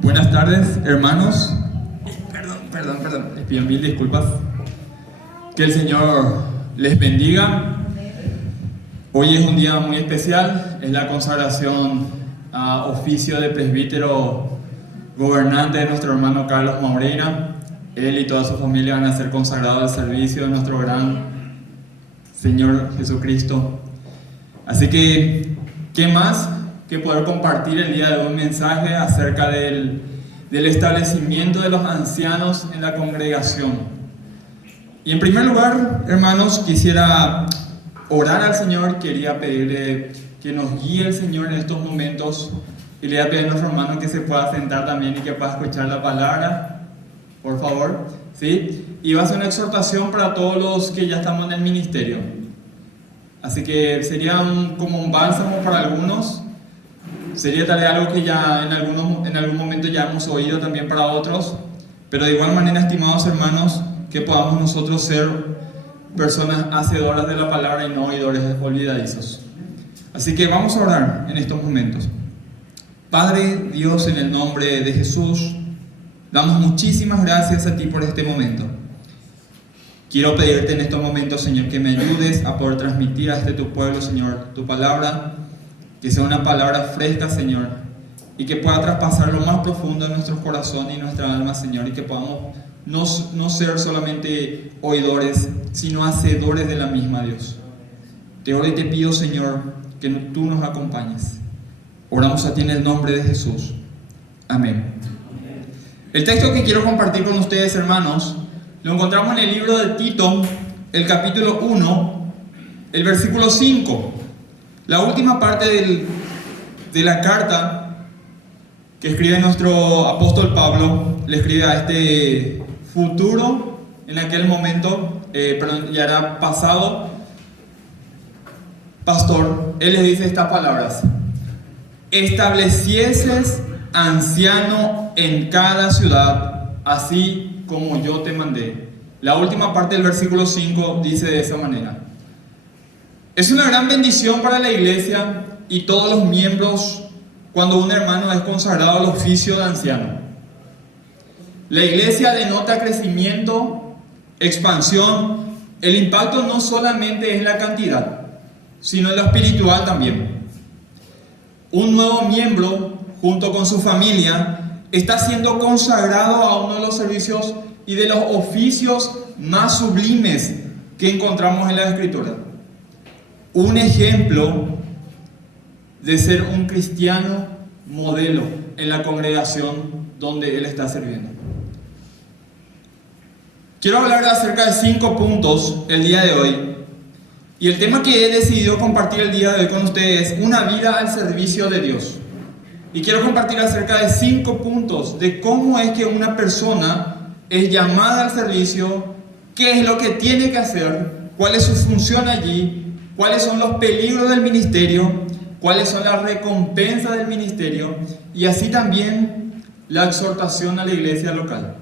Buenas tardes, hermanos. Perdón. Les pido mil disculpas. Que el Señor les bendiga. Hoy es un día muy especial. Es la consagración a oficio de presbítero gobernante de nuestro hermano Carlos Maureira. Él y toda su familia van a ser consagrados al servicio de nuestro gran Señor Jesucristo. Así que, ¿qué más que poder compartir el día de hoy un mensaje acerca del establecimiento de los ancianos en la congregación? Y en primer lugar, hermanos, quisiera orar al Señor. Quería pedirle que nos guíe el Señor en estos momentos, y le voy a pedir a nuestro hermano que se pueda sentar también y que pueda escuchar la palabra, por favor, ¿sí? Y va a ser una exhortación para todos los que ya estamos en el ministerio. Así que sería como un bálsamo para algunos. Sería tal vez algo que ya en algún momento ya hemos oído también para otros. Pero de igual manera, estimados hermanos, que podamos nosotros ser personas hacedoras de la palabra y no oidores olvidadizos. Así que vamos a orar en estos momentos. Padre Dios, en el nombre de Jesús, damos muchísimas gracias a ti por este momento. Quiero pedirte en estos momentos, Señor, que me ayudes a poder transmitir a tu pueblo, Señor, tu palabra, que sea una palabra fresca, Señor, y que pueda traspasar lo más profundo de nuestros corazones y nuestra alma, Señor, y que podamos no ser solamente oidores, sino hacedores de la misma, Dios. Te oro y te pido, Señor, que tú nos acompañes. Oramos a ti en el nombre de Jesús. Amén. El texto que quiero compartir con ustedes, hermanos, lo encontramos en el libro de Tito, el capítulo 1, el versículo 5. La última parte de la carta que escribe nuestro apóstol Pablo, le escribe a este futuro, en aquel momento, ya era pasado, pastor. Él les dice estas palabras: establecieses anciano en cada ciudad, así como yo te mandé. La última parte del versículo 5 dice de esa manera. Es una gran bendición para la iglesia y todos los miembros cuando un hermano es consagrado al oficio de anciano. La iglesia denota crecimiento, expansión. El impacto no solamente es la cantidad, sino en lo espiritual también. Un nuevo miembro, junto con su familia, está siendo consagrado a uno de los servicios y de los oficios más sublimes que encontramos en la Escritura. Un ejemplo de ser un cristiano modelo en la congregación donde él está sirviendo. Quiero hablar acerca de 5 puntos el día de hoy. Y el tema que he decidido compartir el día de hoy con ustedes es una vida al servicio de Dios. Y quiero compartir acerca de 5 puntos de cómo es que una persona es llamada al servicio, qué es lo que tiene que hacer, cuál es su función allí, cuáles son los peligros del ministerio, cuáles son las recompensas del ministerio, y así también la exhortación a la iglesia local.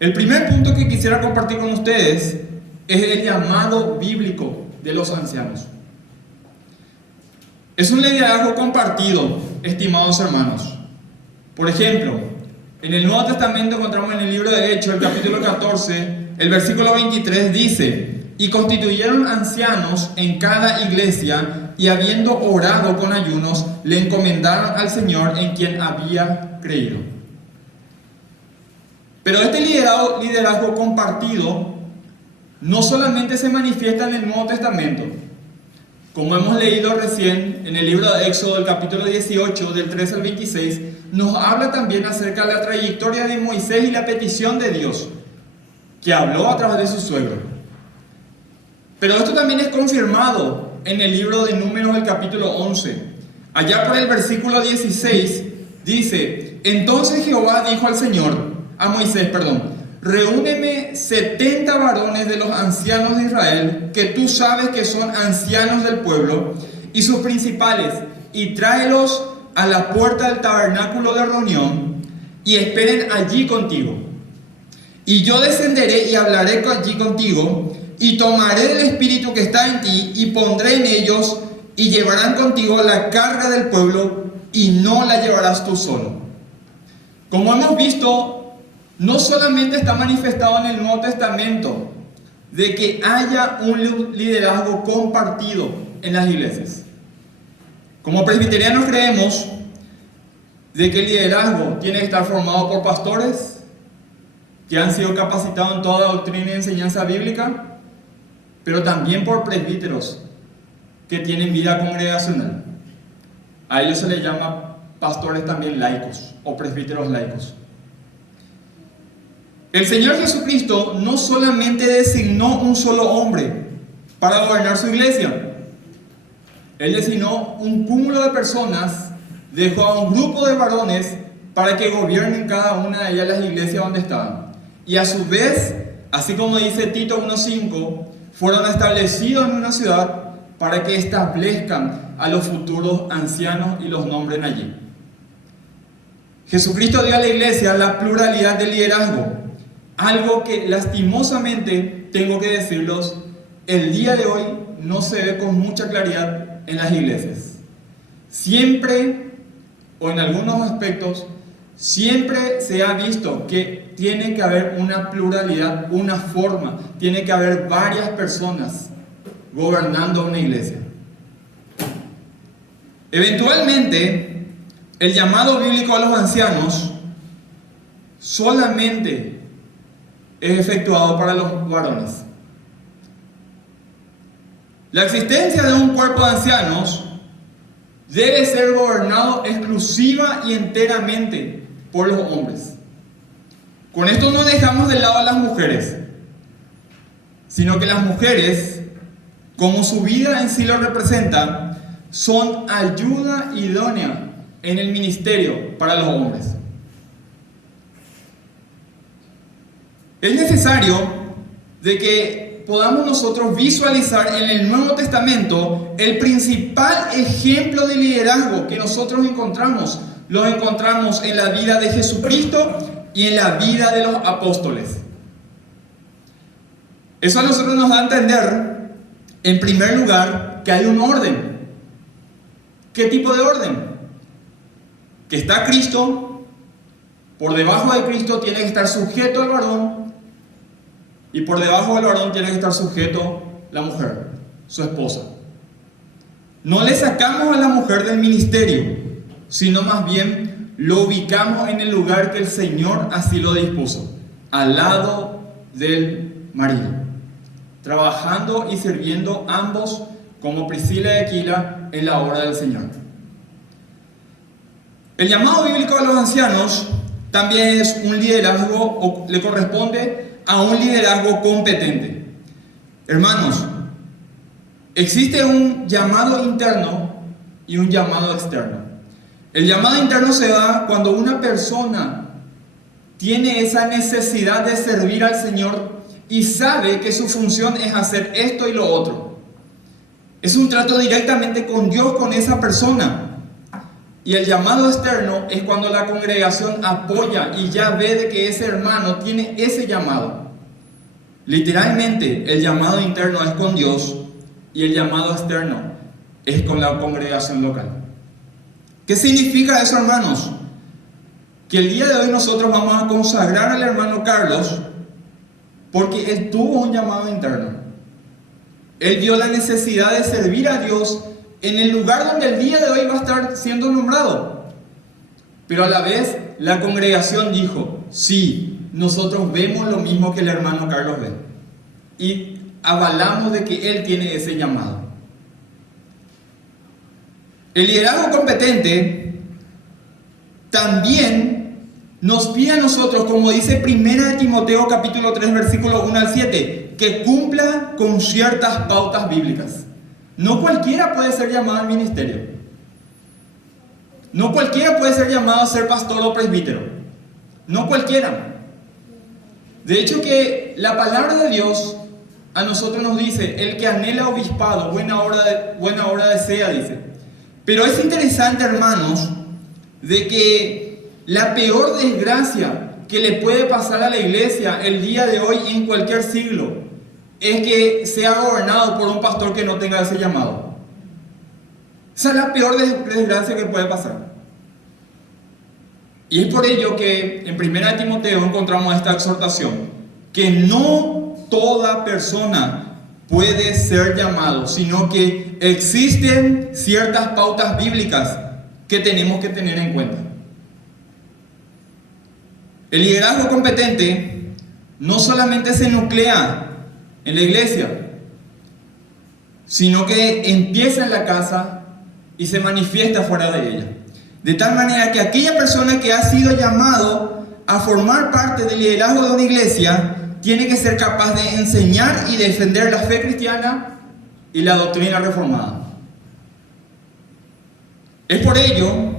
El primer punto que quisiera compartir con ustedes es el llamado bíblico de los ancianos. Es un liderazgo compartido, estimados hermanos. Por ejemplo, en el Nuevo Testamento encontramos en el libro de Hechos, el capítulo 14, el versículo 23 dice: y constituyeron ancianos en cada iglesia, y habiendo orado con ayunos, le encomendaron al Señor en quien había creído. Pero este liderazgo compartido no solamente se manifiesta en el Nuevo Testamento. Como hemos leído recién en el libro de Éxodo, el capítulo 18, del 13 al 26, nos habla también acerca de la trayectoria de Moisés y la petición de Dios, que habló a través de su suegro. Pero esto también es confirmado en el libro de Números, el capítulo 11. Allá por el versículo 16 dice: entonces Jehová dijo a Moisés, reúneme 70 varones de los ancianos de Israel, que tú sabes que son ancianos del pueblo, y sus principales, y tráelos a la puerta del tabernáculo de reunión, y esperen allí contigo. Y yo descenderé y hablaré allí contigo, y tomaré el espíritu que está en ti, y pondré en ellos, y llevarán contigo la carga del pueblo, y no la llevarás tú solo. Como hemos visto, no solamente está manifestado en el Nuevo Testamento de que haya un liderazgo compartido en las iglesias. Como presbiterianos creemos de que el liderazgo tiene que estar formado por pastores que han sido capacitados en toda doctrina y enseñanza bíblica, pero también por presbíteros que tienen vida congregacional. A ellos se les llama pastores también laicos o presbíteros laicos. El Señor Jesucristo no solamente designó un solo hombre para gobernar su iglesia. Él designó un cúmulo de personas, dejó a un grupo de varones para que gobiernen cada una de ellas las iglesias donde estaban. Y a su vez, así como dice Tito 1:5, fueron establecidos en una ciudad para que establezcan a los futuros ancianos y los nombren allí. Jesucristo dio a la iglesia la pluralidad del liderazgo, algo que lastimosamente, tengo que decirlos, el día de hoy no se ve con mucha claridad en las iglesias. Siempre, o en algunos aspectos, siempre se ha visto que tiene que haber una pluralidad, una forma, tiene que haber varias personas gobernando una iglesia. Eventualmente, el llamado bíblico a los ancianos solamente es efectuado para los varones. La existencia de un cuerpo de ancianos debe ser gobernado exclusiva y enteramente por los hombres. Con esto no dejamos de lado a las mujeres, sino que las mujeres, como su vida en sí lo representa, son ayuda idónea en el ministerio para los hombres. Es necesario de que podamos nosotros visualizar en el Nuevo Testamento el principal ejemplo de liderazgo que nosotros encontramos. Lo encontramos en la vida de Jesucristo y en la vida de los apóstoles. Eso a nosotros nos da a entender, en primer lugar, que hay un orden. ¿Qué tipo de orden? Que está Cristo, por debajo de Cristo tiene que estar sujeto al varón, y por debajo del varón tiene que estar sujeto la mujer, su esposa. No le sacamos a la mujer del ministerio, sino más bien lo ubicamos en el lugar que el Señor así lo dispuso, al lado del marido, trabajando y sirviendo ambos como Priscila y Aquila en la obra del Señor. El llamado bíblico a los ancianos también es un liderazgo, o le corresponde a un liderazgo competente. Hermanos, existe un llamado interno y un llamado externo. El llamado interno se da cuando una persona tiene esa necesidad de servir al Señor y sabe que su función es hacer esto y lo otro. Es un trato directamente con Dios, con esa persona. Y el llamado externo es cuando la congregación apoya y ya ve de que ese hermano tiene ese llamado. Literalmente, el llamado interno es con Dios y el llamado externo es con la congregación local. ¿Qué significa eso, hermanos? Que el día de hoy nosotros vamos a consagrar al hermano Carlos porque él tuvo un llamado interno. Él vio la necesidad de servir a Dios en el lugar donde el día de hoy va a estar siendo nombrado. Pero a la vez la congregación dijo, sí, nosotros vemos lo mismo que el hermano Carlos ve. Y avalamos de que él tiene ese llamado. El liderazgo competente también nos pide a nosotros, como dice 1 Timoteo capítulo 3 versículo 1 al 7, que cumpla con ciertas pautas bíblicas. No cualquiera puede ser llamado al ministerio. No cualquiera puede ser llamado a ser pastor o presbítero. No cualquiera. De hecho que la palabra de Dios a nosotros nos dice, el que anhela obispado, buena obra desea, dice. Pero es interesante, hermanos, de que la peor desgracia que le puede pasar a la iglesia el día de hoy en cualquier siglo es que sea gobernado por un pastor que no tenga ese llamado. Esa es la peor desgracia que puede pasar. Y es por ello que en 1 Timoteo encontramos esta exhortación, que no toda persona puede ser llamado, sino que existen ciertas pautas bíblicas que tenemos que tener en cuenta. El liderazgo competente no solamente se nuclea en la iglesia, sino que empieza en la casa y se manifiesta fuera de ella. De tal manera que aquella persona que ha sido llamado a formar parte del liderazgo de una iglesia tiene que ser capaz de enseñar y defender la fe cristiana y la doctrina reformada. Es por ello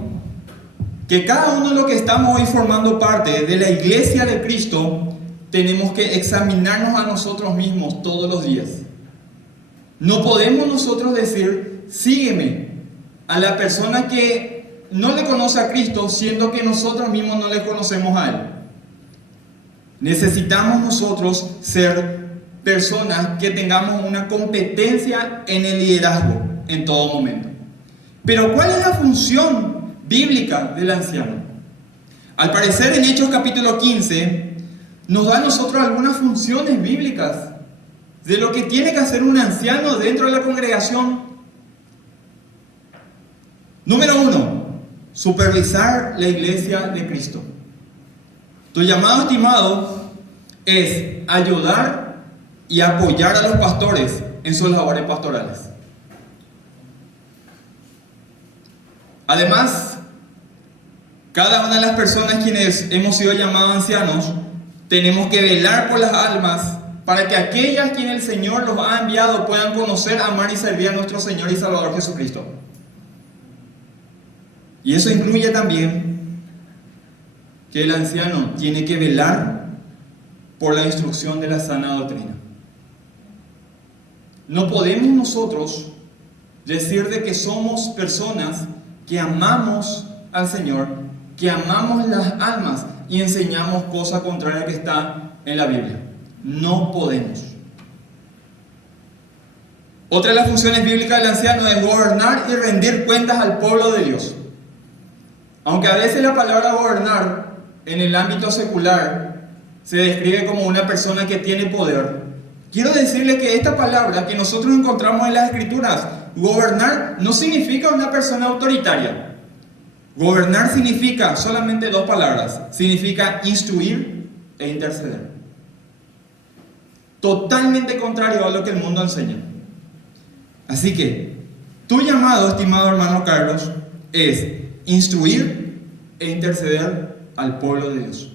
que cada uno de los que estamos hoy formando parte de la iglesia de Cristo tenemos que examinarnos a nosotros mismos todos los días. No podemos nosotros decir, sígueme, a la persona que no le conoce a Cristo, siendo que nosotros mismos no le conocemos a Él. Necesitamos nosotros ser personas que tengamos una competencia en el liderazgo en todo momento. Pero ¿cuál es la función bíblica del anciano? Al parecer en Hechos capítulo 15 nos da a nosotros algunas funciones bíblicas de lo que tiene que hacer un anciano dentro de la congregación. Número 1, supervisar la iglesia de Cristo. Tu llamado, estimado, es ayudar y apoyar a los pastores en sus labores pastorales. Además, cada una de las personas quienes hemos sido llamados ancianos, tenemos que velar por las almas para que aquellas quienes el Señor los ha enviado puedan conocer, amar y servir a nuestro Señor y Salvador Jesucristo. Y eso incluye también que el anciano tiene que velar por la instrucción de la sana doctrina. No podemos nosotros decir de que somos personas que amamos al Señor, que amamos las almas y enseñamos cosa contraria que está en la Biblia. No podemos. Otra de las funciones bíblicas del anciano es gobernar y rendir cuentas al pueblo de Dios. Aunque a veces la palabra gobernar en el ámbito secular se describe como una persona que tiene poder, quiero decirle que esta palabra que nosotros encontramos en las Escrituras, gobernar, no significa una persona autoritaria. Gobernar significa solamente dos palabras, significa instruir e interceder. Totalmente contrario a lo que el mundo enseña. Así que, tu llamado, estimado hermano Carlos, es instruir e interceder al pueblo de Dios.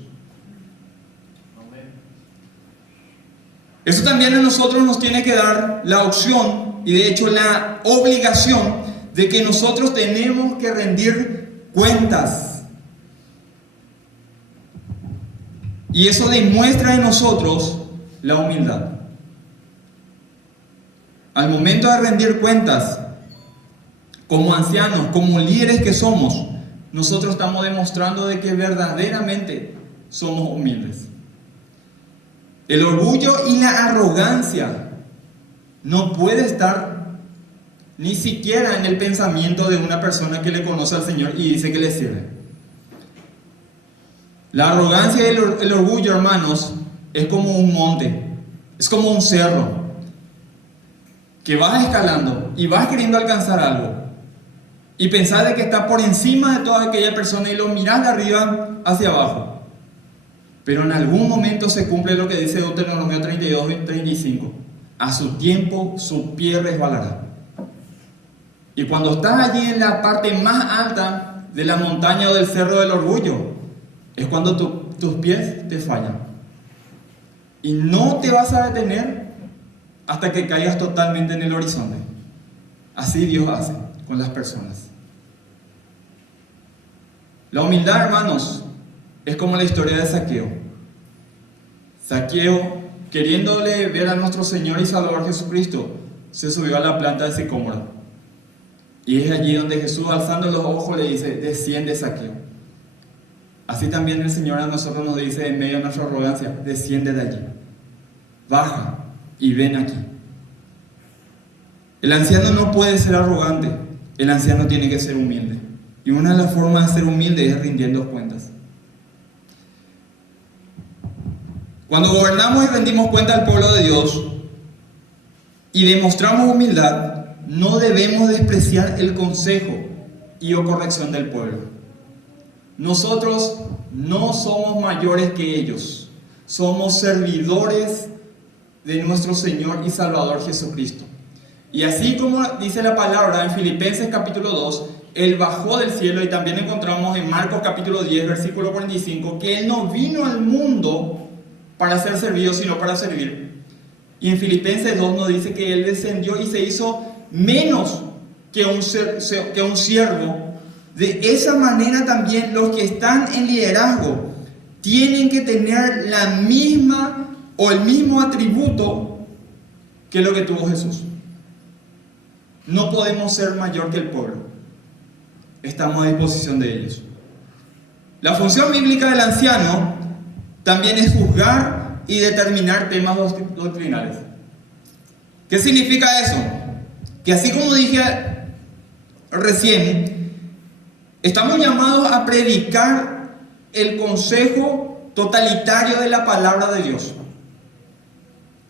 Eso también a nosotros nos tiene que dar la opción y de hecho la obligación de que nosotros tenemos que rendir cuentas. Y eso demuestra en nosotros la humildad. Al momento de rendir cuentas, como ancianos, como líderes que somos, nosotros estamos demostrando de que verdaderamente somos humildes. El orgullo y la arrogancia no puede estar ni siquiera en el pensamiento de una persona que le conoce al Señor y dice que le sirve. La arrogancia y el orgullo, hermanos, es como un monte, es como un cerro, que vas escalando y vas queriendo alcanzar algo. Y pensás de que está por encima de toda aquella persona y lo mirás de arriba hacia abajo. Pero en algún momento se cumple lo que dice Deuteronomio 32 y 35. A su tiempo su pie resbalará. Y cuando estás allí en la parte más alta de la montaña o del cerro del orgullo, es cuando tus pies te fallan. Y no te vas a detener hasta que caigas totalmente en el horizonte. Así Dios hace con las personas. La humildad, hermanos, es como la historia de Zaqueo. Zaqueo, queriéndole ver a nuestro Señor y Salvador Jesucristo, se subió a la planta de sicómoro. Y es allí donde Jesús, alzando los ojos, le dice: desciende, Zaqueo. Así también el Señor a nosotros nos dice, en medio de nuestra arrogancia: desciende de allí, baja y ven aquí. El anciano no puede ser arrogante, el anciano tiene que ser humilde. Y una de las formas de ser humilde es rindiendo cuentas. Cuando gobernamos y rendimos cuenta al pueblo de Dios y demostramos humildad, no debemos despreciar el consejo y o corrección del pueblo. Nosotros no somos mayores que ellos, somos servidores de nuestro Señor y Salvador Jesucristo. Y así como dice la palabra en Filipenses capítulo 2, Él bajó del cielo, y también encontramos en Marcos capítulo 10, versículo 45, que Él no vino al mundo para ser servido, sino para servir. Y en Filipenses 2 nos dice que Él descendió y se hizo menos que un siervo. De esa manera también los que están en liderazgo tienen que tener la misma o el mismo atributo que lo que tuvo Jesús. No podemos ser mayor que el pueblo. Estamos a disposición de ellos. La función bíblica del anciano también es juzgar y determinar temas doctrinales. ¿Qué significa eso? Que así como dije recién, estamos llamados a predicar el consejo totalitario de la palabra de Dios.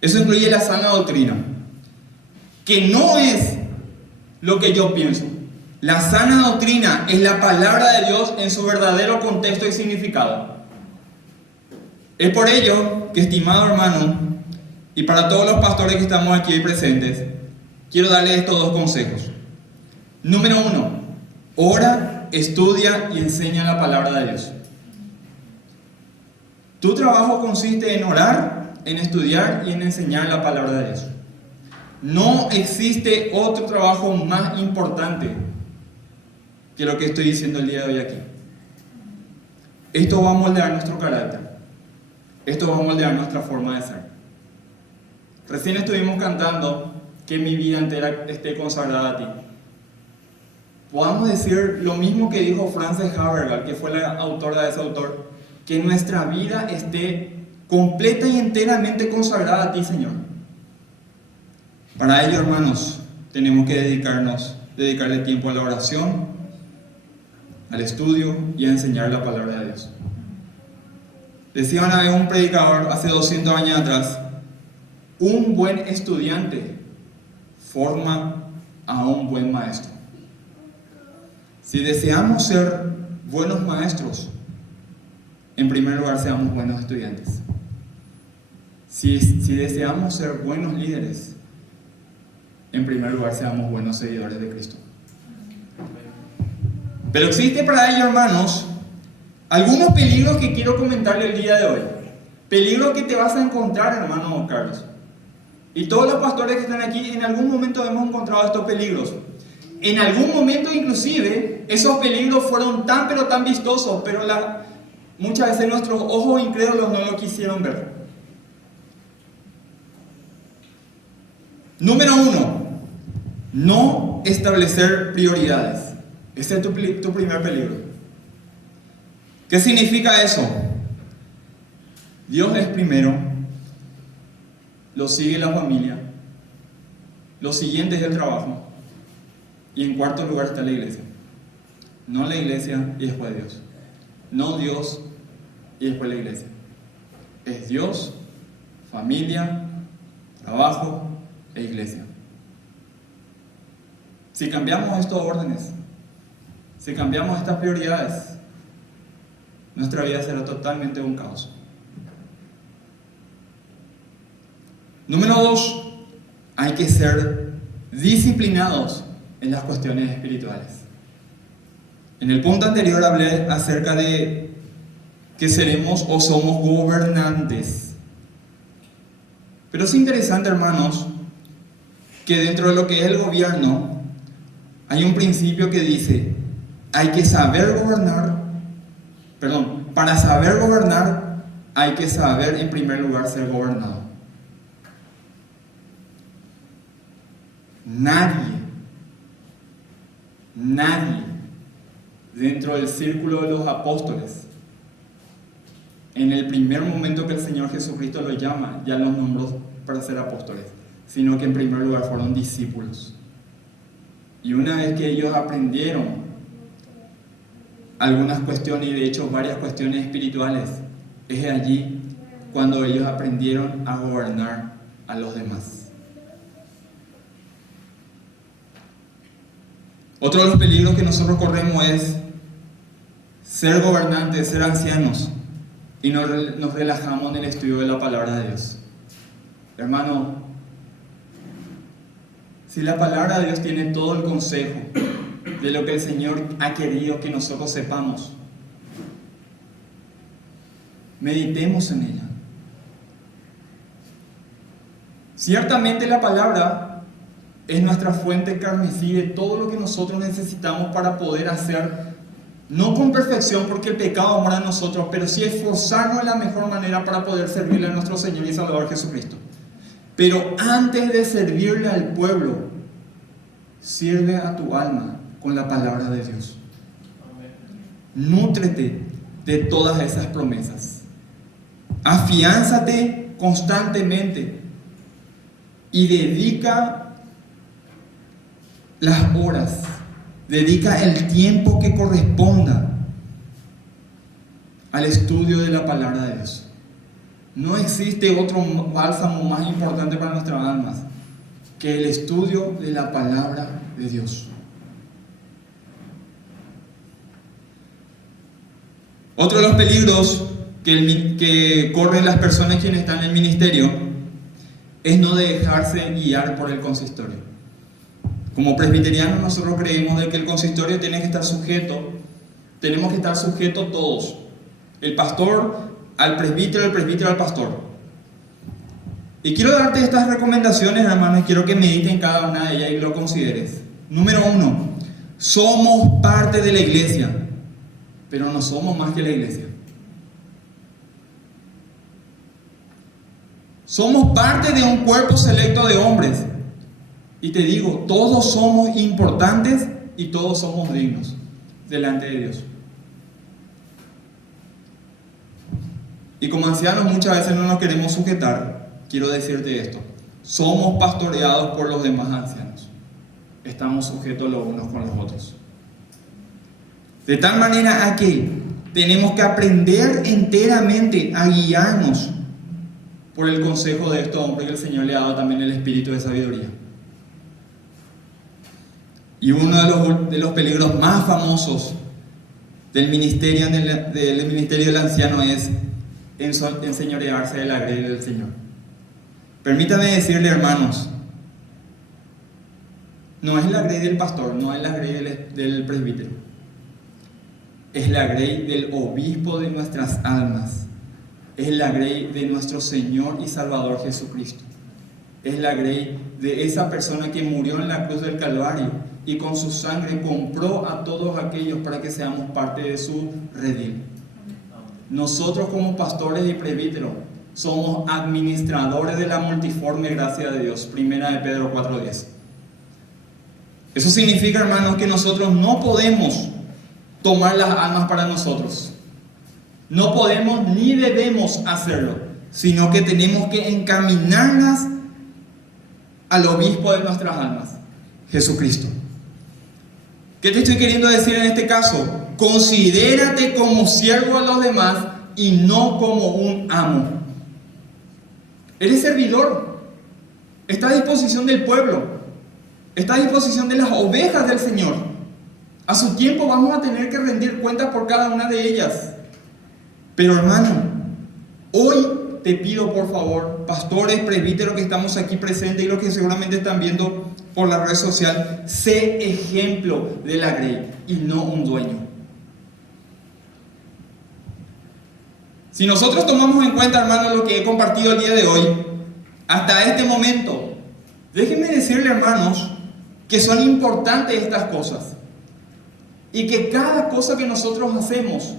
Eso incluye la sana doctrina, que no es lo que yo pienso. La sana doctrina es la palabra de Dios en su verdadero contexto y significado. Es por ello que, estimado hermano, y para todos los pastores que estamos aquí presentes, quiero darles estos dos consejos. Número 1, ora, estudia y enseña la palabra de Dios. Tu trabajo consiste en orar, en estudiar y en enseñar la palabra de Dios. No existe otro trabajo más importante que lo que estoy diciendo el día de hoy aquí. Esto va a moldear nuestro carácter. Esto va a moldear nuestra forma de ser. Recién estuvimos cantando que mi vida entera esté consagrada a ti. Podamos decir lo mismo que dijo Frances Havergal, que fue la autora de ese autor, que nuestra vida esté completa y enteramente consagrada a ti, Señor. Para ello, hermanos, tenemos que dedicarle tiempo a la oración, al estudio y a enseñar la palabra de Dios. Decía una vez un predicador hace 200 años atrás: un buen estudiante forma a un buen maestro. Si deseamos ser buenos maestros, en primer lugar seamos buenos estudiantes. Si deseamos ser buenos líderes, en primer lugar seamos buenos seguidores de Cristo. Pero existe para ello, hermanos, algunos peligros que quiero comentarle el día de hoy. Peligros que te vas a encontrar, hermano Carlos. Y todos los pastores que están aquí, en algún momento hemos encontrado estos peligros. En algún momento, inclusive, esos peligros fueron pero tan vistosos, pero muchas veces nuestros ojos incrédulos no lo quisieron ver. Número 1, no establecer prioridades. Ese es tu primer peligro. ¿Qué significa eso? Dios es primero, lo sigue la familia, lo siguiente es el trabajo, y en cuarto lugar está la iglesia. No la iglesia y después Dios. No Dios y después la iglesia. Es Dios, familia, trabajo e iglesia. Si cambiamos estos órdenes, si cambiamos estas prioridades, nuestra vida será totalmente un caos. Número 2, hay que ser disciplinados en las cuestiones espirituales. En el punto anterior hablé acerca de que seremos o somos gobernantes. Pero es interesante, hermanos, que dentro de lo que es el gobierno hay un principio que dice: hay que saber gobernar, para saber gobernar hay que saber en primer lugar ser gobernado. Nadie dentro del círculo de los apóstoles, en el primer momento que el Señor Jesucristo los llama, ya los nombró para ser apóstoles, sino que en primer lugar fueron discípulos. Y una vez que ellos aprendieron algunas cuestiones, y de hecho varias cuestiones espirituales, es allí cuando ellos aprendieron a gobernar a los demás. Otro de los peligros que nosotros corremos es ser gobernantes, ser ancianos, y nos relajamos en el estudio de la palabra de Dios. Hermano, si la palabra de Dios tiene todo el consejo de lo que el Señor ha querido que nosotros sepamos, meditemos en ella. Ciertamente la palabra es nuestra fuente carmesí de todo lo que nosotros necesitamos para poder hacer, no con perfección porque el pecado mora en nosotros, pero sí esforzarnos de la mejor manera para poder servirle a nuestro Señor y Salvador Jesucristo. Pero antes de servirle al pueblo, sirve a tu alma con la palabra de Dios. Nútrete de todas esas promesas. Afiánzate constantemente y dedica las horas, dedica el tiempo que corresponda al estudio de la palabra de Dios. No existe otro bálsamo más importante para nuestras almas que el estudio de la palabra de Dios. Otro de los peligros que corren las personas quienes están en el ministerio es no dejarse guiar por el consistorio. Como presbiterianos nosotros creemos de que el consistorio tiene que estar sujeto, tenemos que estar sujetos todos, el pastor al presbítero, el presbítero al pastor. Y quiero darte estas recomendaciones, hermanos, y quiero que mediten cada una de ellas y lo consideres. Número 1, somos parte de la iglesia, pero no somos más que la iglesia. Somos parte de un cuerpo selecto de hombres. Y te digo, todos somos importantes y todos somos dignos delante de Dios. Y como ancianos muchas veces no nos queremos sujetar. Quiero decirte esto: somos pastoreados por los demás ancianos. Estamos sujetos los unos con los otros. De tal manera a que tenemos que aprender enteramente a guiarnos por el consejo de estos hombres que el Señor le ha dado también el espíritu de sabiduría. Y uno de los peligros más famosos del ministerio del anciano es enseñorearse de la grey del Señor. Permítame decirle, hermanos, no es la grey del pastor, no es la grey del presbítero, es la grey del obispo de nuestras almas, es la grey de nuestro Señor y Salvador Jesucristo, es la grey de esa persona que murió en la cruz del Calvario y con su sangre compró a todos aquellos para que seamos parte de su redil. Nosotros como pastores y presbíteros somos administradores de la multiforme gracia de Dios. Primera de Pedro 4:10. Eso significa, hermanos, que nosotros no podemos tomar las almas para nosotros. No podemos ni debemos hacerlo, sino que tenemos que encaminarlas al obispo de nuestras almas, Jesucristo. ¿Qué te estoy queriendo decir en este caso? Considérate como siervo a los demás y no como un amo. Eres servidor. Está a disposición del pueblo. Está a disposición de las ovejas del Señor. A su tiempo vamos a tener que rendir cuentas por cada una de ellas. Pero hermano, hoy te pido por favor, pastores, presbíteros que estamos aquí presentes y los que seguramente están viendo por la red social, sé ejemplo de la grey y no un dueño. Si nosotros tomamos en cuenta, hermanos, lo que he compartido el día de hoy, hasta este momento, déjenme decirle, hermanos, que son importantes estas cosas y que cada cosa que nosotros hacemos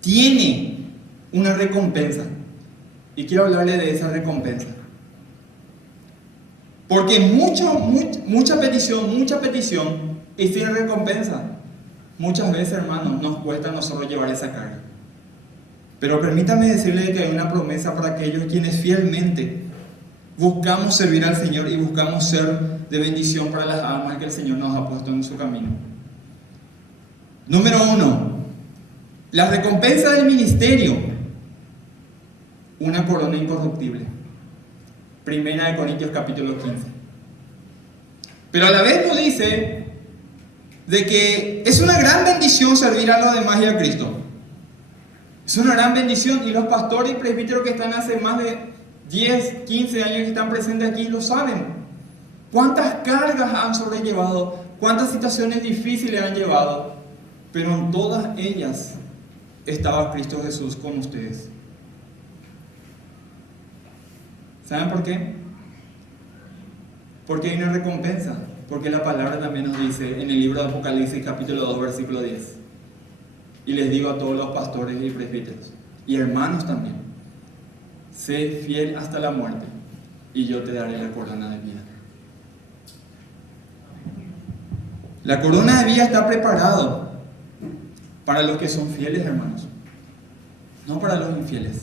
tiene una recompensa. Y quiero hablarle de esa recompensa. Porque mucha petición y sin recompensa. Muchas veces, hermanos, nos cuesta a nosotros llevar esa carga. Pero permítame decirle que hay una promesa para aquellos quienes fielmente buscamos servir al Señor y buscamos ser de bendición para las almas que el Señor nos ha puesto en su camino. Número 1, la recompensa del ministerio una corona incorruptible. Primera de Corintios capítulo 15. Pero a la vez nos dice de que es una gran bendición servir a los demás y a Cristo. Es una gran bendición, y los pastores y presbíteros que están hace más de 10, 15 años que están presentes aquí lo saben. Cuántas cargas han sobrellevado, cuántas situaciones difíciles han llevado, pero en todas ellas estaba Cristo Jesús con ustedes. ¿Saben por qué? Porque hay una recompensa, porque la palabra también nos dice en el libro de Apocalipsis capítulo 2 versículo 10: y les digo a todos los pastores y presbíteros y hermanos también, sé fiel hasta la muerte y yo te daré la corona de vida. La corona de vida está preparada para los que son fieles, hermanos, no para los infieles.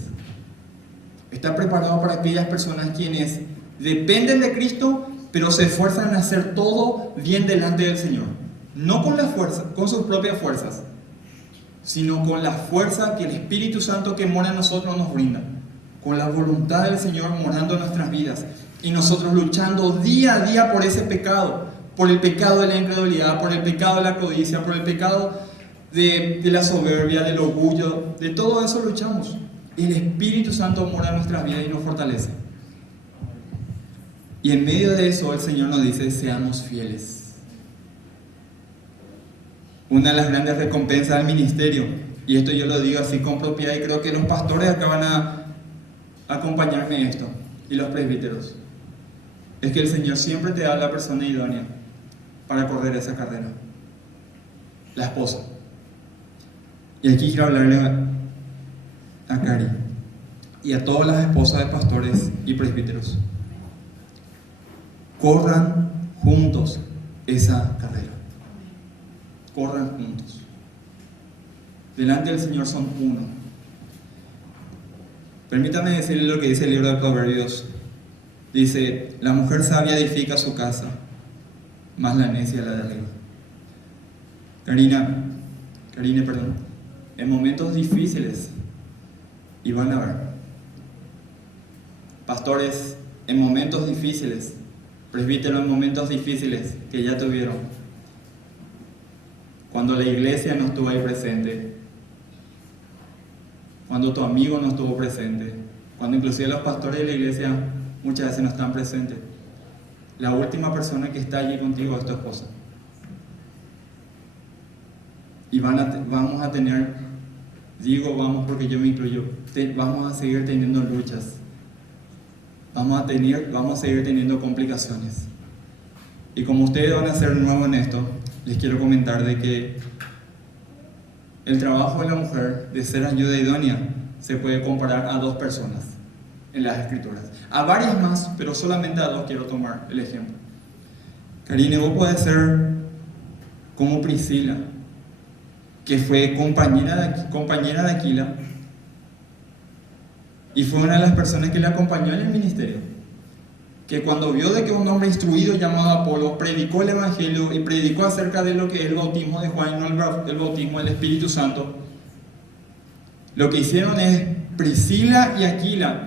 Está preparado para aquellas personas quienes dependen de Cristo, pero se esfuerzan a hacer todo bien delante del Señor. No con la fuerza, con sus propias fuerzas, sino con la fuerza que el Espíritu Santo que mora en nosotros nos brinda. Con la voluntad del Señor morando en nuestras vidas. Y nosotros luchando día a día por ese pecado. Por el pecado de la incredulidad, por el pecado de la codicia, por el pecado de la soberbia, del orgullo. De todo eso luchamos. Y el Espíritu Santo mora en nuestras vidas y nos fortalece. Y en medio de eso el Señor nos dice: seamos fieles. Una de las grandes recompensas del ministerio, y esto yo lo digo así con propiedad, y creo que los pastores acá van a acompañarme en esto, y los presbíteros, es que el Señor siempre te da la persona idónea para correr esa carrera: la esposa. Y aquí quiero hablarle a Cari y a todas las esposas de pastores y presbíteros: corran juntos esa carrera. Corran juntos. Delante del Señor son uno. Permítanme decirle lo que dice el libro de Proverbios. Dice: la mujer sabia edifica su casa, mas la necia la derriba. Karine, en momentos difíciles, y van a ver, pastores en momentos difíciles, presbíteros en momentos difíciles que ya tuvieron, cuando la iglesia no estuvo ahí presente, cuando tu amigo no estuvo presente, cuando inclusive los pastores de la iglesia muchas veces no están presentes, la última persona que está allí contigo es tu esposa. Y vamos a tener, digo vamos porque yo me incluyo, vamos a seguir teniendo luchas, vamos a seguir teniendo complicaciones. Y como ustedes van a ser nuevos en esto, les quiero comentar de que el trabajo de la mujer de ser ayuda idónea se puede comparar a dos personas en las Escrituras. A varias más, pero solamente a dos quiero tomar el ejemplo. Karine, vos podés ser como Priscila, que fue compañera de Aquila y fue una de las personas que le acompañó en el ministerio, que cuando vio de que un hombre instruido llamado Apolo predicó el Evangelio y predicó acerca de lo que es el bautismo de Juan y no el bautismo del Espíritu Santo, lo que hicieron es Priscila y Aquila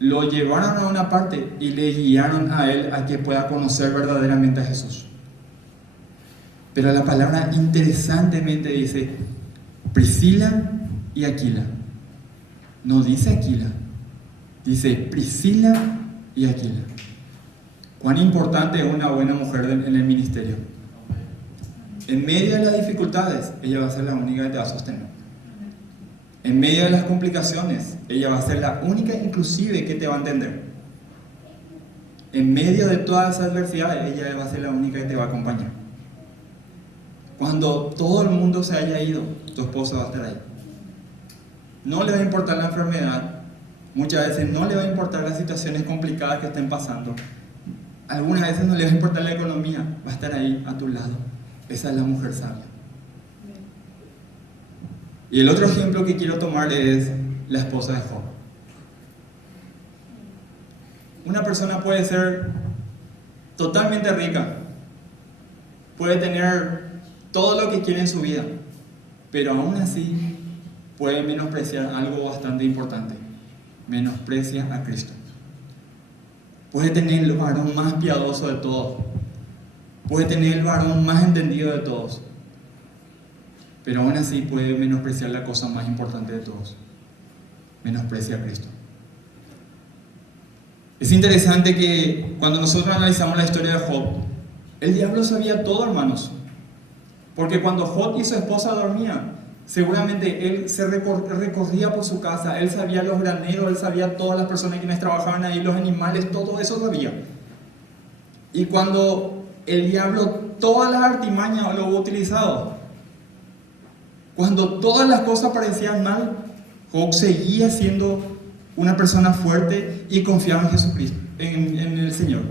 lo llevaron a una parte y le guiaron a él a que pueda conocer verdaderamente a Jesús. Pero la palabra interesantemente dice Priscila y Aquila. No dice Aquila, dice Priscila y Aquila. Cuán importante es una buena mujer en el ministerio. En medio de las dificultades, ella va a ser la única que te va a sostener. En medio de las complicaciones, ella va a ser la única inclusive que te va a entender. En medio de todas esas adversidades, ella va a ser la única que te va a acompañar. Cuando todo el mundo se haya ido, tu esposa va a estar ahí. No le va a importar la enfermedad, muchas veces no le va a importar las situaciones complicadas que estén pasando. Algunas veces no le va a importar la economía, va a estar ahí a tu lado. Esa es la mujer sabia. Y el otro ejemplo que quiero tomar es la esposa de Job. Una persona puede ser totalmente rica, puede tener todo lo que quiere en su vida, pero aún así puede menospreciar algo bastante importante, menosprecia a Cristo. Puede tener el varón más piadoso de todos, puede tener el varón más entendido de todos, pero aún así puede menospreciar la cosa más importante de todos: menosprecia a Cristo. Es interesante que cuando nosotros analizamos la historia de Job, el diablo sabía todo, hermanos, porque cuando Job y su esposa dormían, seguramente él se recorría por su casa, él sabía los graneros, él sabía todas las personas quienes trabajaban ahí, los animales, todo eso sabía. Y cuando el diablo todas las artimañas lo hubo utilizado, cuando todas las cosas parecían mal, Job seguía siendo una persona fuerte y confiaba en Jesucristo, en el Señor.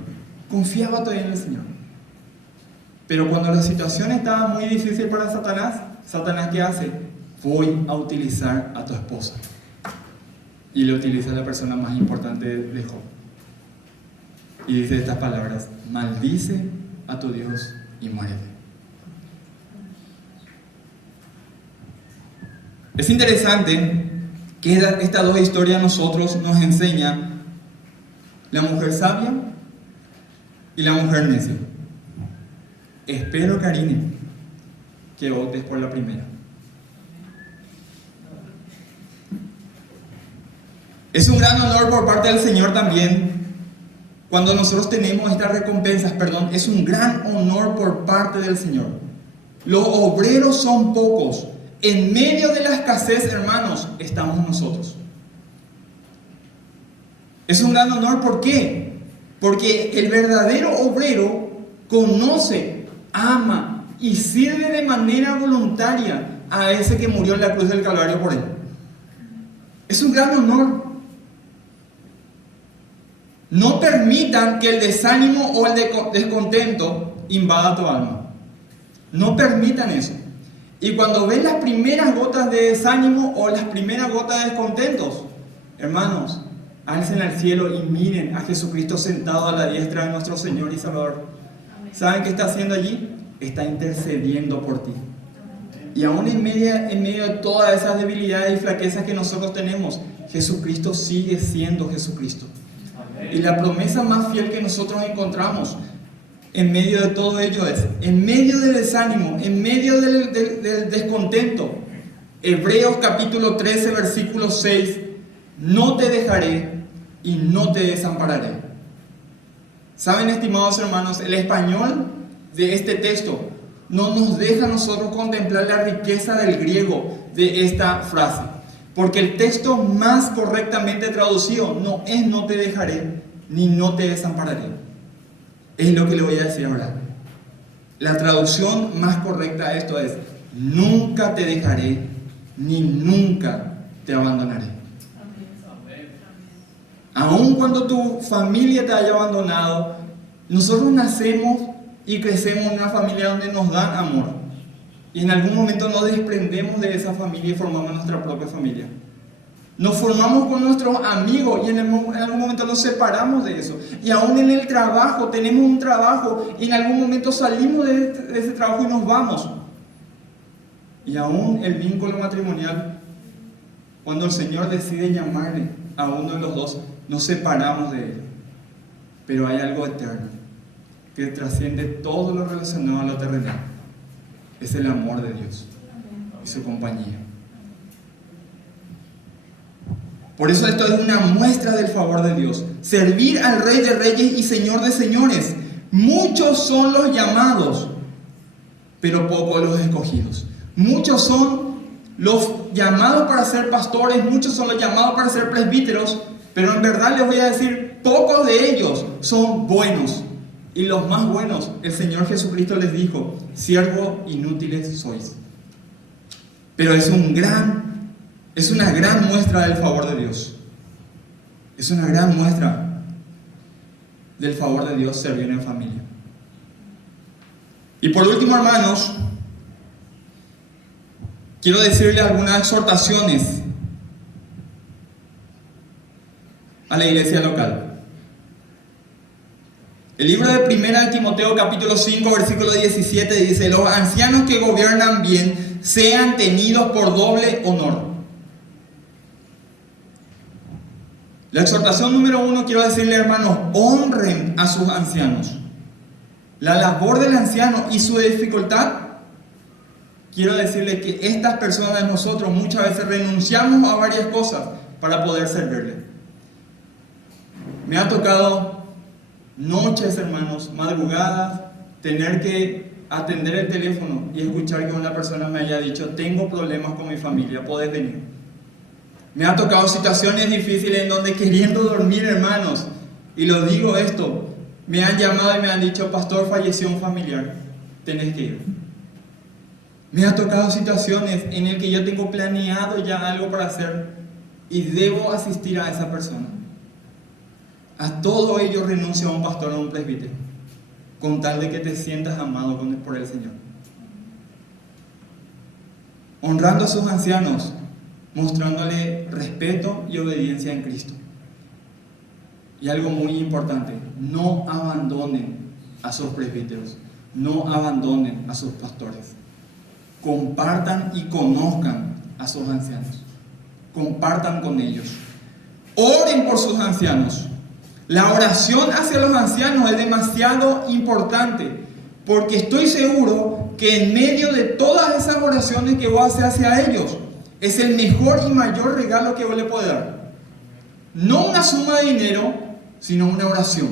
Confiaba todavía en el Señor. Pero cuando la situación estaba muy difícil para Satanás, ¿Satanás qué hace? Voy a utilizar a tu esposa. Y le utiliza a la persona más importante de Job. Y dice estas palabras: maldice a tu Dios y muérete. Es interesante que estas dos historias a nosotros nos enseñan la mujer sabia y la mujer necia. Espero, Karine, que votes por la primera. Es un gran honor por parte del Señor también cuando nosotros tenemos estas recompensas, es un gran honor por parte del Señor. Los obreros son pocos. En medio de la escasez, hermanos, estamos nosotros. Es un gran honor, ¿por qué? Porque el verdadero obrero conoce, ama y sirve de manera voluntaria a ese que murió en la cruz del Calvario por él. Es un gran honor. No permitan que el desánimo o el descontento invada tu alma. No permitan eso. Y cuando ven las primeras gotas de desánimo o las primeras gotas de descontentos, hermanos, alcen al cielo y miren a Jesucristo sentado a la diestra de nuestro Señor y Salvador. ¿Saben qué está haciendo allí? Está intercediendo por ti. Y aún en medio de todas esas debilidades y flaquezas que nosotros tenemos, Jesucristo sigue siendo Jesucristo. Y la promesa más fiel que nosotros encontramos en medio de todo ello es, en medio del desánimo, en medio del descontento, Hebreos capítulo 13, versículo 6, no te dejaré y no te desampararé. Saben, estimados hermanos, el español de este texto no nos deja a nosotros contemplar la riqueza del griego de esta frase, porque el texto más correctamente traducido no es no te dejaré ni no te desampararé. Es lo que le voy a decir ahora. La traducción más correcta a esto es: nunca te dejaré ni nunca te abandonaré. Aun cuando tu familia te haya abandonado, nosotros nacemos y crecemos en una familia donde nos dan amor. Y en algún momento nos desprendemos de esa familia y formamos nuestra propia familia. Nos formamos con nuestros amigos y en algún momento nos separamos de eso. Y aún en el trabajo, tenemos un trabajo y en algún momento salimos de ese trabajo y nos vamos. Y aún el vínculo matrimonial, cuando el Señor decide llamarle a uno de los dos, nos separamos de él. Pero hay algo eterno que trasciende todo lo relacionado a lo terrenal. Es el amor de Dios y su compañía. Por eso esto es una muestra del favor de Dios. Servir al Rey de Reyes y Señor de Señores. Muchos son los llamados, pero pocos los escogidos. Muchos son los llamados para ser pastores, muchos son los llamados para ser presbíteros, pero en verdad les voy a decir, pocos de ellos son buenos. Y los más buenos, el Señor Jesucristo les dijo: siervos inútiles sois. Pero es una gran muestra del favor de Dios. Es una gran muestra del favor de Dios servir en familia. Y por último, hermanos, quiero decirle algunas exhortaciones a la iglesia local. El libro de 1 Timoteo capítulo 5 versículo 17 dice: los ancianos que gobiernan bien sean tenidos por doble honor. La exhortación número 1, quiero decirle, hermanos, honren a sus ancianos. La labor del anciano y su dificultad, quiero decirle que estas personas, nosotros muchas veces renunciamos a varias cosas para poder servirle. Me ha tocado noches, hermanos, madrugadas, tener que atender el teléfono y escuchar que una persona me haya dicho: tengo problemas con mi familia, ¿podés venir? Me ha tocado situaciones difíciles en donde, queriendo dormir, hermanos, y lo digo esto, me han llamado y me han dicho: pastor, falleció un familiar, tenés que ir. Me ha tocado situaciones en las que yo tengo planeado ya algo para hacer y debo asistir a esa persona. A todo ello renuncio a un pastor o a un presbítero, con tal de que te sientas amado por el Señor. Honrando a sus ancianos, mostrándole respeto y obediencia en Cristo. Y algo muy importante, no abandonen a sus presbíteros, no abandonen a sus pastores. Compartan y conozcan a sus ancianos, compartan con ellos, oren por sus ancianos. La oración hacia los ancianos es demasiado importante, porque estoy seguro que en medio de todas esas oraciones que vos haces hacia ellos, es el mejor y mayor regalo que vos le podés dar. No una suma de dinero, sino una oración.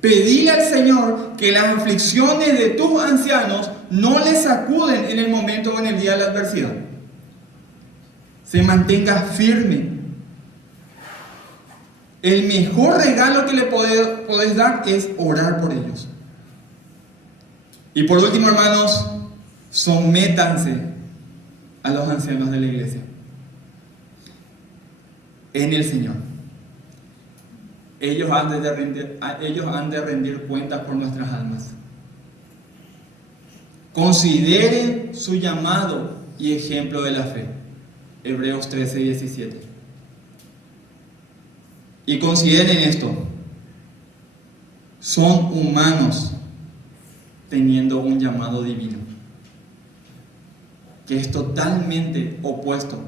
Pedile al Señor que las aflicciones de tus ancianos no les sacuden en el momento o en el día de la adversidad. Se mantenga firme. El mejor regalo que le podés dar es orar por ellos. Y por último, hermanos, sométanse a los ancianos de la iglesia en el Señor. Ellos han de rendir cuentas por nuestras almas. Considere su llamado y ejemplo de la fe. Hebreos 13:17. Y consideren esto: son humanos teniendo un llamado divino, que es totalmente opuesto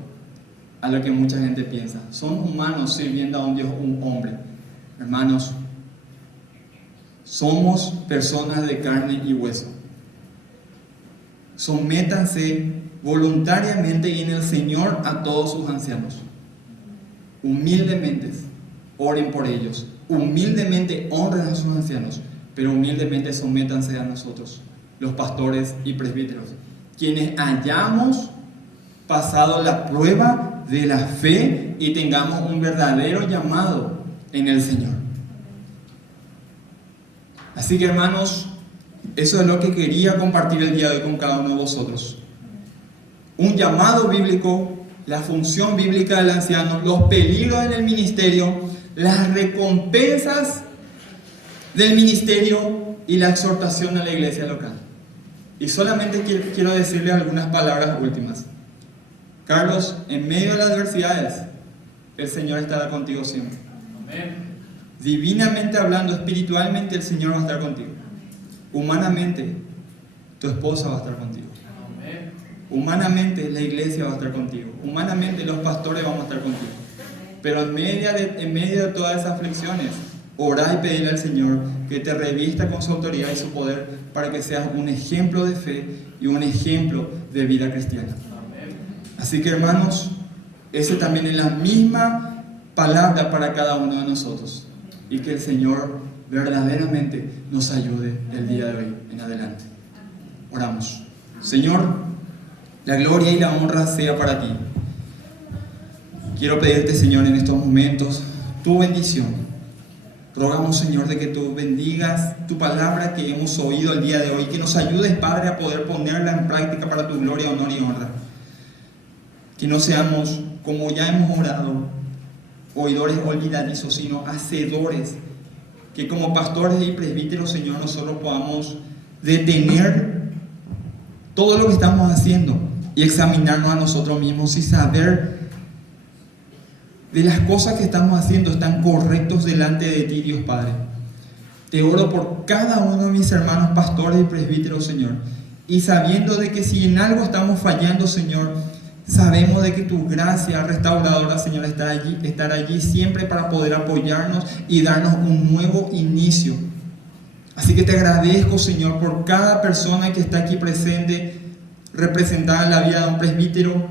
a lo que mucha gente piensa. Son humanos sirviendo a un Dios, un hombre. Hermanos, somos personas de carne y hueso. Sométanse voluntariamente y en el Señor a todos sus ancianos. Humildemente oren por ellos. Humildemente honren a sus ancianos, pero humildemente sométanse a nosotros, los pastores y presbíteros, quienes hayamos pasado la prueba de la fe y tengamos un verdadero llamado en el Señor. Así que, hermanos, eso es lo que quería compartir el día de hoy con cada uno de vosotros. Un llamado bíblico, la función bíblica del anciano, los peligros en el ministerio, las recompensas del ministerio y la exhortación a la iglesia local. Y solamente quiero decirle algunas palabras últimas. Carlos, en medio de las adversidades, el Señor estará contigo siempre. Amén. Divinamente hablando, espiritualmente, el Señor va a estar contigo. Humanamente, tu esposa va a estar contigo. Amén. Humanamente, la iglesia va a estar contigo. Humanamente, los pastores vamos a estar contigo. Pero en medio de todas esas aflicciones, orá y pedile al Señor que te revista con su autoridad y su poder para que seas un ejemplo de fe y un ejemplo de vida cristiana. Amén. Así que, hermanos, esa también es la misma palabra para cada uno de nosotros. Y que el Señor verdaderamente nos ayude el día de hoy en adelante. Oramos. Señor, la gloria y la honra sea para ti. Quiero pedirte, Señor, en estos momentos tu bendición. Rogamos, Señor, de que tú bendigas tu palabra que hemos oído el día de hoy, que nos ayudes, Padre, a poder ponerla en práctica para tu gloria, honor y honra. Que no seamos, como ya hemos orado, oidores olvidadizos, sino hacedores. Que como pastores y presbíteros, Señor, nosotros podamos detener todo lo que estamos haciendo y examinarnos a nosotros mismos y saber de las cosas que estamos haciendo están correctos delante de ti, Dios Padre. Te oro por cada uno de mis hermanos pastores y presbíteros, Señor, y sabiendo de que si en algo estamos fallando, Señor, Sabemos de que tu gracia restauradora, Señor, estará allí siempre para poder apoyarnos y darnos un nuevo inicio. Así que te agradezco, Señor, por cada persona que está aquí presente, representada en la vida de un presbítero,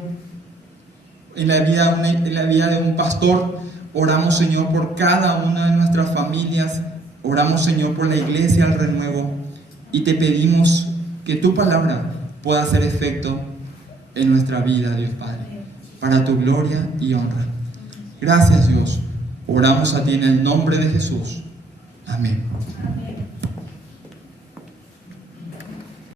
en la vida de un pastor. Oramos, Señor, por cada una de nuestras familias. Oramos, Señor, por la iglesia, el renuevo. Y te pedimos que tu palabra pueda hacer efecto en nuestra vida, Dios Padre, para tu gloria y honra. Gracias, Dios. Oramos a ti en el nombre de Jesús. Amén. Amén.